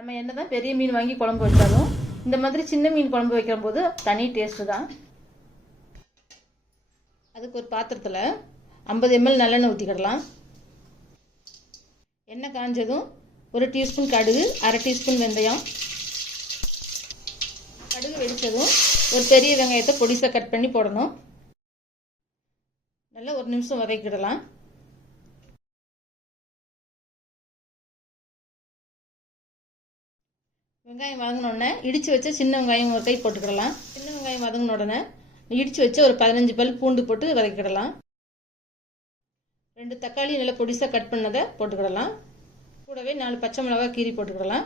நம்ம என்ன தான் பெரிய மீன் வாங்கி குழம்பு வச்சாலும் இந்த மாதிரி சின்ன மீன் குழம்பு வைக்கிற போது தனி டேஸ்ட்டு தான். அதுக்கு ஒரு பாத்திரத்தில் ஐம்பது எம்எல் நல்லெண்ணெய் ஊற்றிக்கிடலாம் எண்ணெய் காஞ்சதும் ஒரு டீஸ்பூன் கடுகு அரை டீஸ்பூன் வெந்தயம். கடுகு வெடித்ததும் ஒரு பெரிய வெங்காயத்தை பொடிசாக கட் பண்ணி போடணும். நல்லா ஒரு நிமிஷம் வதக்கிடலாம். வெங்காயம் வதங்கினோடனே இடித்து வச்ச சின்ன வெங்காயம் ஒரு கை போட்டுக்கிடலாம். சின்ன வெங்காயம் வதங்கின உடனே இடித்து வச்ச ஒரு பதினஞ்சு பல் பூண்டு போட்டு வதக்கிடலாம் ரெண்டு தக்காளி நல்லா பொடிசாக கட் பண்ணதை போட்டுக்கிடலாம். கூடவே நாலு பச்சை மிளகா கீரி போட்டுக்கிடலாம்.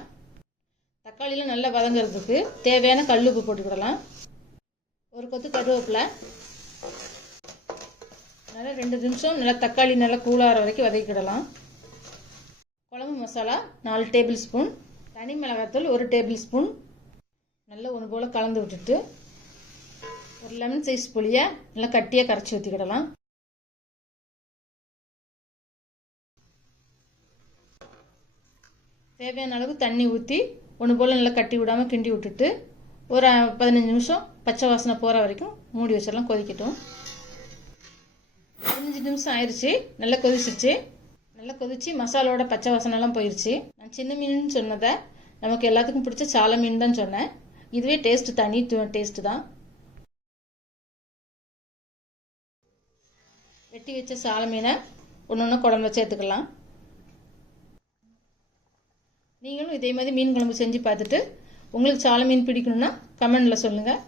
தக்காளியில் நல்லா வதங்கிறதுக்கு தேவையான கல் உப்பு போட்டுக்கிடலாம். ஒரு கொத்து கருவேப்பிலை. நல்லா ரெண்டு நிமிஷம் நல்லா தக்காளி நல்லா கூலாகிற வரைக்கும் வதக்கிடலாம் குழம்பு மசாலா நாலு டேபிள் ஸ்பூன். தனி மிளகாத்தூள் ஒரு டேபிள் ஸ்பூன். நல்லா ஒன்று போல் கலந்து விட்டுட்டு ஒரு லெமன் சைஸ் புளியை நல்லா கட்டியாக கரைச்சி ஊற்றிக்கிடலாம் தேவையான அளவு தண்ணி ஊற்றி ஒன்று போல் நல்லா கட்டி விடாமல் கிண்டி விட்டுட்டு ஒரு பதினஞ்சு நிமிஷம் பச்சை வாசனை போகிற வரைக்கும் மூடி வச்சிடலாம் கொதிக்கட்டும். பதினஞ்சு நிமிஷம் ஆயிடுச்சு நல்லா கொதிச்சிச்சு நல்லா கொதிச்சு மசாலோட பச்சை வாசனைலாம் போயிடுச்சு நான் சின்ன மீன் சொன்னதை நமக்கு எல்லாத்துக்கும் பிடிச்ச சால மீன் தான் சொன்னேன். இதுவே டேஸ்ட் தனி டேஸ்ட் தான். வெட்டி வச்ச சால மீனை ஒன்று ஒன்று குழம்புல சேர்த்துக்கலாம் நீங்களும் இதே மாதிரி மீன் குழம்பு செஞ்சு பார்த்துட்டு உங்களுக்கு சால மீன் பிடிக்கணும்னா கமெண்டில் சொல்லுங்கள்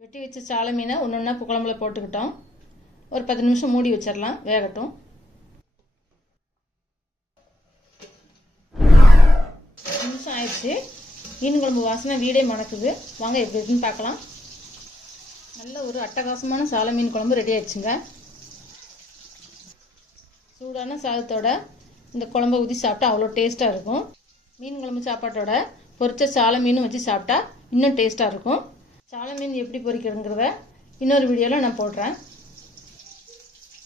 வெட்டி வச்ச சால மீனை ஒன்று ஒன்றா குழம்புல போட்டுக்கிட்டோம். ஒரு பத்து நிமிஷம் மூடி வச்சிடலாம் வேகட்டும். பத்து நிமிஷம் ஆயிடுச்சு. மீன் குழம்பு வாசனை வீடே மணக்குது. வாங்க எப்படி இருக்குன்னு பார்க்கலாம். நல்ல ஒரு அட்டகாசமான சால மீன் குழம்பு ரெடி ஆயிடுச்சுங்க. சூடான சாதத்தோட இந்த குழம்பை ஊற்றி சாப்பிட்டா அவ்வளோ டேஸ்ட்டாக இருக்கும். மீன் குழம்பு சாப்பாட்டோட பொரிச்ச சால மீனும் வச்சு சாப்பிட்டா இன்னும் டேஸ்ட்டாக இருக்கும். சால மீன் எப்படி பொரிக்கிறதுங்கிறத இன்னொரு வீடியோவில் நான் போடுறேன்.